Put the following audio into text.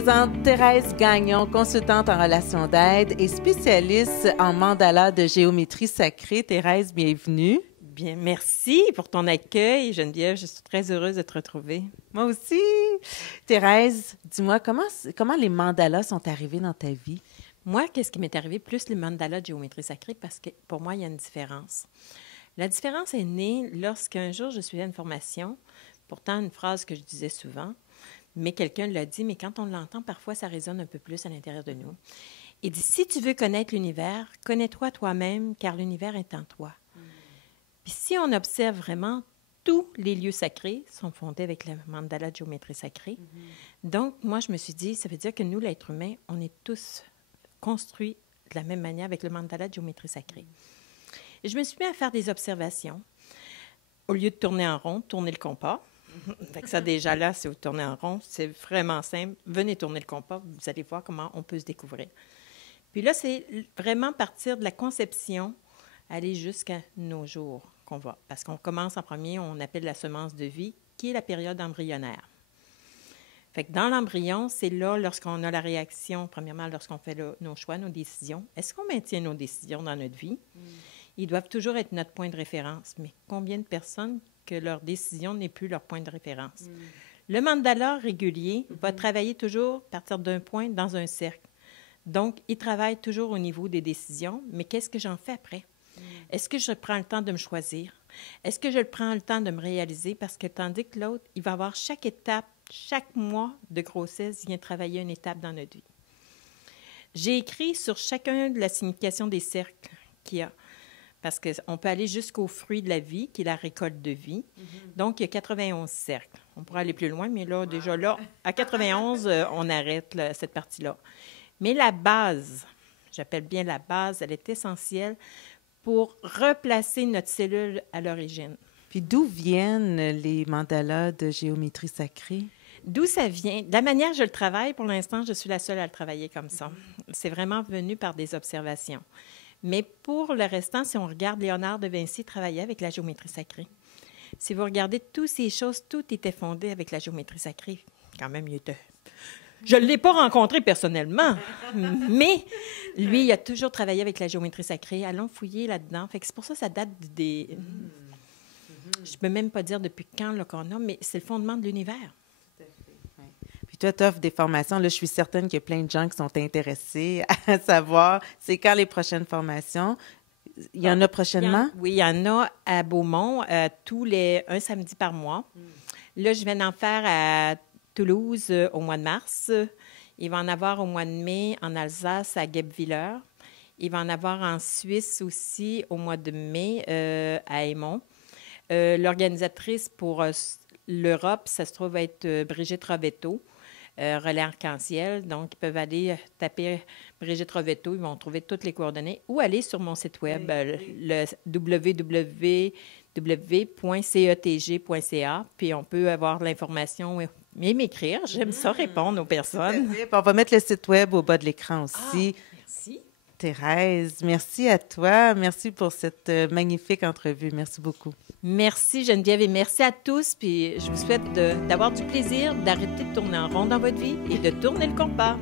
présente Thérèse Gagnon, consultante en relations d'aide et spécialiste en mandala de géométrie sacrée. Thérèse, bienvenue. Bien, merci pour ton accueil, Geneviève. Je suis très heureuse de te retrouver. Moi aussi. Thérèse, dis-moi, comment les mandalas sont arrivés dans ta vie? Moi, qu'est-ce qui m'est arrivé? Plus les mandalas de géométrie sacrée, parce que pour moi, il y a une différence. La différence est née lorsqu'un jour, je suivais une formation, pourtant une phrase que je disais souvent, mais quelqu'un l'a dit, mais quand on l'entend, parfois, ça résonne un peu plus à l'intérieur de nous. Il dit, si tu veux connaître l'univers, connais-toi toi-même, car l'univers est en toi. Puis si on observe vraiment, tous les lieux sacrés sont fondés avec le mandala de géométrie sacrée. Donc, moi, je me suis dit, ça veut dire que nous, l'être humain, on est tous construits de la même manière avec le mandala de géométrie sacrée. Et je me suis mis à faire des observations. Au lieu de tourner en rond, tourner le compas. Fait que ça, déjà là, si vous tournez en rond, c'est vraiment simple. Venez tourner le compas, vous allez voir comment on peut se découvrir. Puis là, c'est vraiment partir de la conception, aller jusqu'à nos jours qu'on va. Parce qu'on commence en premier, on appelle la semence de vie, qui est la période embryonnaire. Fait que dans l'embryon, c'est là, lorsqu'on a la réaction, premièrement, lorsqu'on fait nos choix, nos décisions. Est-ce qu'on maintient nos décisions dans notre vie? Ils doivent toujours être notre point de référence. Mais combien de personnes que leur décision n'est plus leur point de référence? Le mandala régulier va travailler toujours à partir d'un point dans un cercle. Donc, il travaille toujours au niveau des décisions, mais qu'est-ce que j'en fais après? Est-ce que je prends le temps de me choisir? Est-ce que je prends le temps de me réaliser? Parce que tandis que l'autre, il va avoir chaque étape, chaque mois de grossesse, il vient travailler une étape dans notre vie. J'ai écrit sur chacun de la signification des cercles qu'il y a. Parce qu'on peut aller jusqu'au fruit de la vie, qui est la récolte de vie. Donc, il y a 91 cercles. On pourrait aller plus loin, mais là, déjà là, à 91, on arrête là, cette partie-là. Mais la base, j'appelle bien la base, elle est essentielle pour replacer notre cellule à l'origine. Puis d'où viennent les mandalas de géométrie sacrée? D'où ça vient? De la manière que je le travaille, pour l'instant, je suis la seule à le travailler comme ça. C'est vraiment venu par des observations. Mais pour le restant, si on regarde Léonard de Vinci travailler avec la géométrie sacrée, si vous regardez toutes ces choses, tout était fondé avec la géométrie sacrée. Quand même, il était... Je ne l'ai pas rencontré personnellement, mais lui, il a toujours travaillé avec la géométrie sacrée. Allons fouiller là-dedans. Fait que c'est pour ça que ça date des... Je ne peux même pas dire depuis quand là, qu'on a, mais c'est le fondement de l'univers. Puis toi, tu offres des formations. Là, je suis certaine qu'il y a plein de gens qui sont intéressés à savoir c'est quand les prochaines formations. Il y en a prochainement? Oui, il y en a à Beaumont, un samedi par mois. Là, je viens d'en faire à Toulouse au mois de mars. Il va en avoir au mois de mai en Alsace à Guebwiller. Il va en avoir en Suisse aussi au mois de mai à Aimont. L'organisatrice pour l'Europe, ça se trouve être Brigitte Rovetto, Relais Arc-en-Ciel. Donc, ils peuvent aller taper Brigitte Rovetto, ils vont trouver toutes les coordonnées, ou aller sur mon site web, le www.cetg.ca, puis on peut avoir l'information et m'écrire. J'aime ça répondre aux personnes. On va mettre le site web au bas de l'écran aussi. Merci. Thérèse, merci à toi. Merci pour cette magnifique entrevue. Merci beaucoup. Merci Geneviève et merci à tous. Puis je vous souhaite d'avoir du plaisir, d'arrêter de tourner en rond dans votre vie et de tourner le compas.